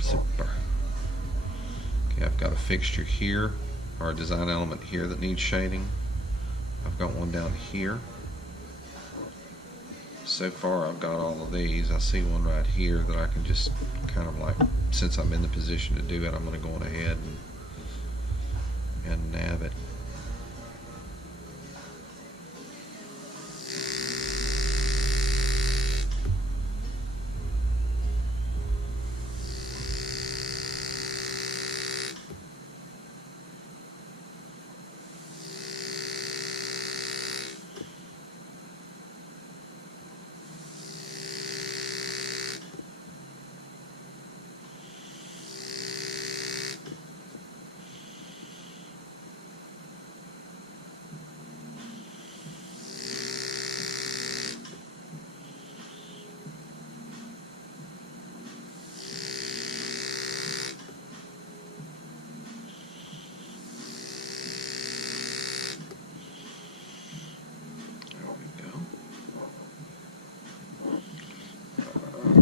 Super. Okay, I've got a fixture here, or a design element here that needs shading. I've got one down here. So far I've got all of these. I see one right here that I can just kind of like, since I'm in the position to do it, I'm going to go on ahead and nab it.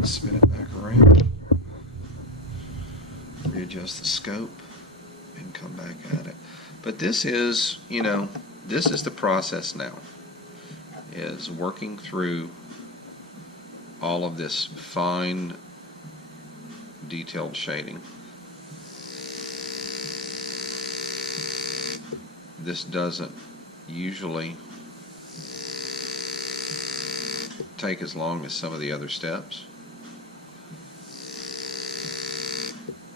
Spin it back around, readjust the scope, and come back at it. But this is, this is the process now, is working through all of this fine, detailed shading. This doesn't usually take as long as some of the other steps.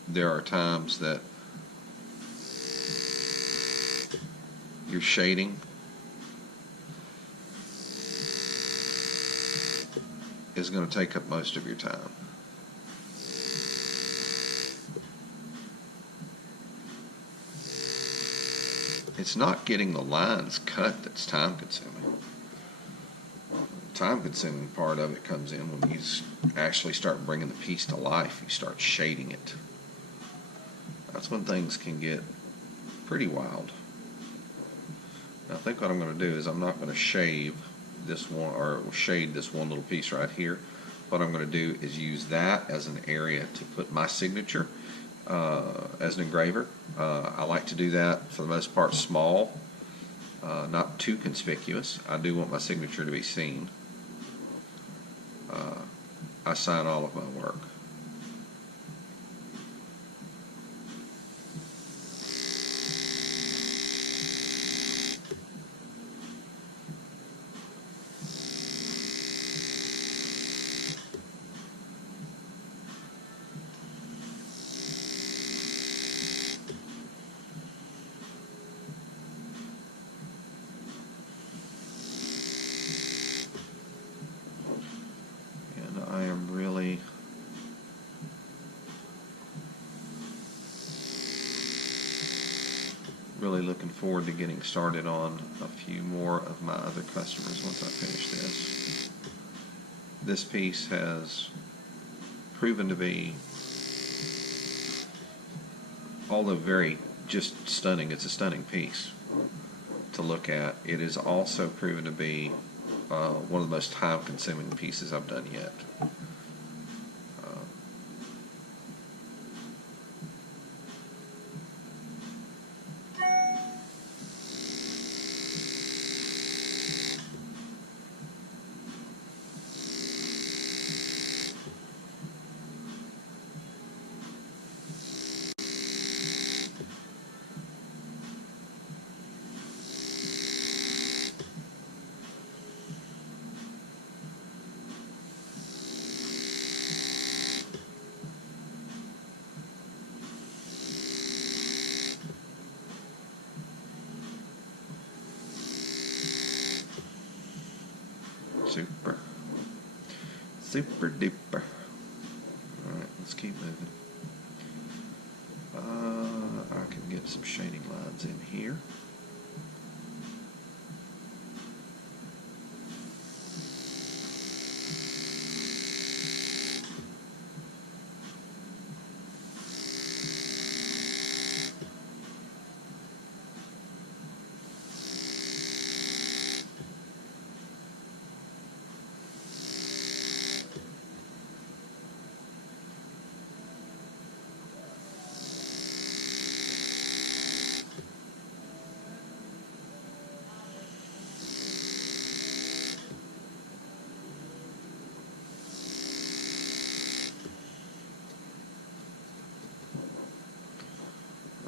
There are times that your shading is going to take up most of your time. It's not getting the lines cut that's time consuming. The time consuming part of it comes in when you actually start bringing the piece to life. You start shading it. That's when things can get pretty wild. Now, I think what I'm going to do is I'm not going to shave this one, or shade this one little piece right here. What I'm going to do is use that as an area to put my signature as an engraver. I like to do that for the most part small, not too conspicuous. I do want my signature to be seen. I sign all of my work. I am really looking forward to getting started on a few more of my other customers once I finish this. This piece has proven to be, although very just stunning, it's a stunning piece to look at. It is also proven to be one of the most time-consuming pieces I've done yet. Super duper. Alright, let's keep moving. I can get some shading lines in here.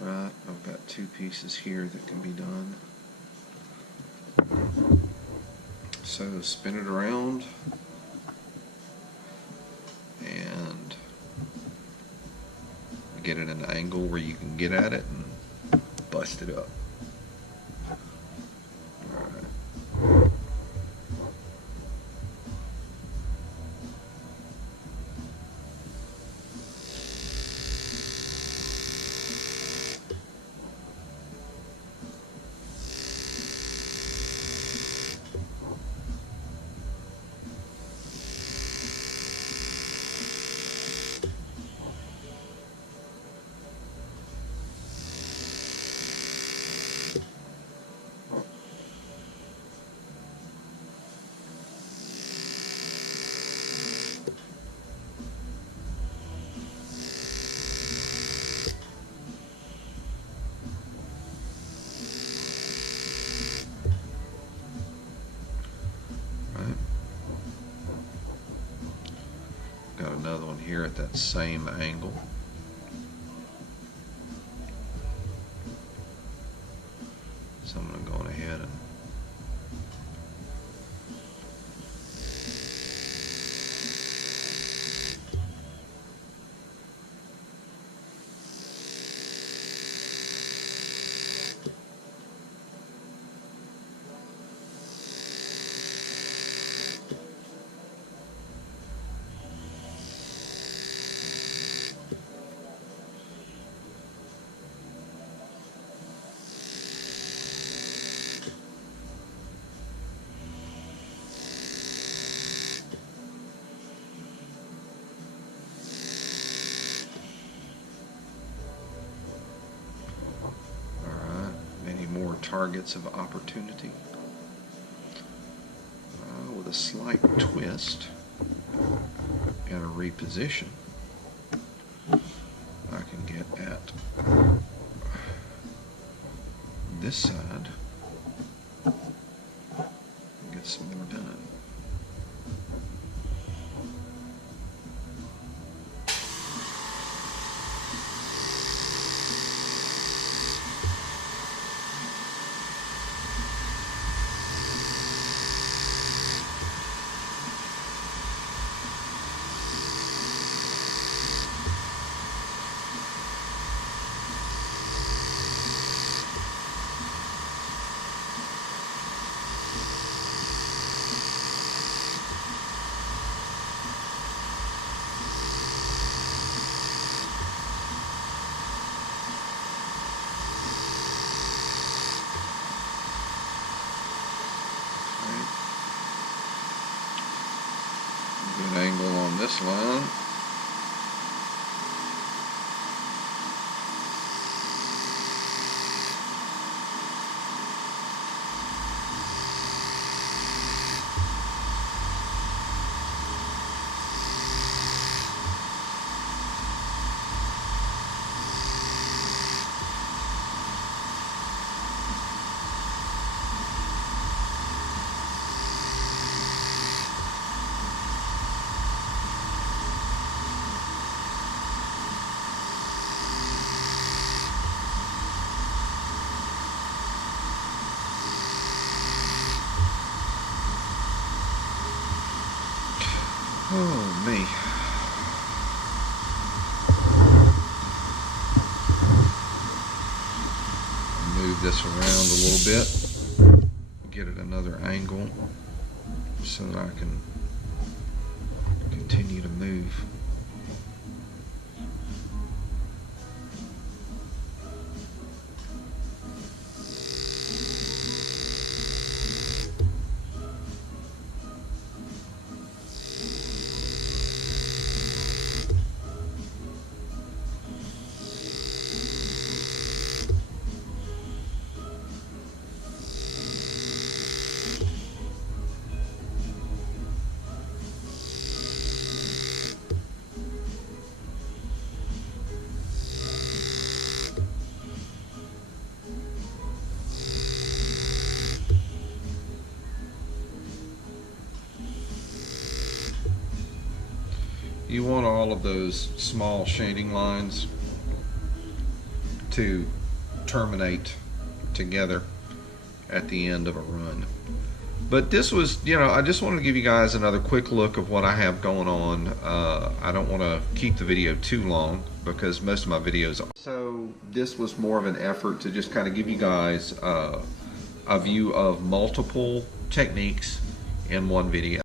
I've got two pieces here that can be done. So spin it around and get it at an angle where you can get at it and bust it up. Got another one here at that same angle. So I'm going to go on ahead and targets of opportunity with a slight twist and a reposition. I can get at this side and get some more done. Good angle on this line. Oh, me. Move this around a little bit, get it another angle so that I can continue to move. You want all of those small shading lines to terminate together at the end of a run. But this was, I just wanted to give you guys another quick look of what I have going on. I don't want to keep the video too long because most of my videos are. So this was more of an effort to just kind of give you guys a view of multiple techniques in one video.